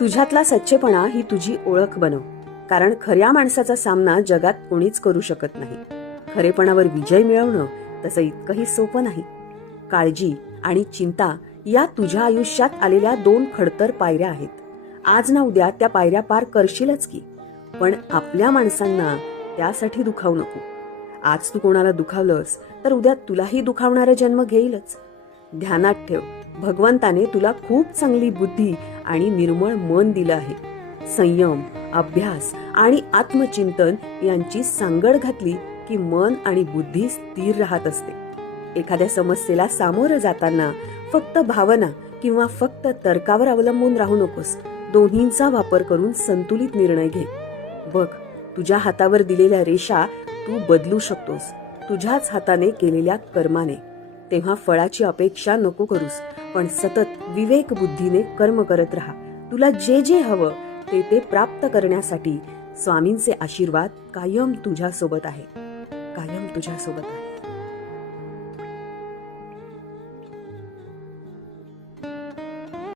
तुझ्यातला सच्चेपणा ही तुझी ओळख बनव, कारण खऱ्या माणसाचा सामना जगात कोणीच करू शकत नाही. खरेपणावर विजय मिळवणं तसं इतकंही सोपं नाही. काळजी आणि चिंता या तुझ्या आयुष्यात आलेल्या 2 खडतर पायऱ्या आहेत. आज ना उद्या त्या पायऱ्या पार करशीलच की, पण आपल्या माणसांना त्यासाठी दुखावू नको. आज तू कोणाला दुखावलंस तर उद्या तुलाही दुखावणारा जन्म घेईलच. ध्यानात ठेव, भगवंताने तुला खूप चांगली बुद्धी आणि निर्मळ मन दिलं आहे. संयम, अभ्यास आणि आत्मचिंतन यांची सांगड घातली की मन आणि बुद्धी स्थिर राहत असते. एखाद्या समस्येला सामोरं जाताना फक्त भावना किंवा फक्त तर्कावर अवलंबून राहू नकोस. दोन्हींचा वापर करून संतुलित निर्णय घे. बघ, तुझ्या हातावर दिलेल्या रेषा तू बदलू शकतोस, तुझ्याच हाताने केलेल्या कर्माने. तेव्हा फळाची अपेक्षा नको करूस, पण सतत विवेक बुद्धीने कर्म करत राहा. तुला जे जे हवं ते प्राप्त करण्यासाठी स्वामींचे आशीर्वाद कायम तुझ्यासोबत आहे, कायम तुझ्यासोबत आहे.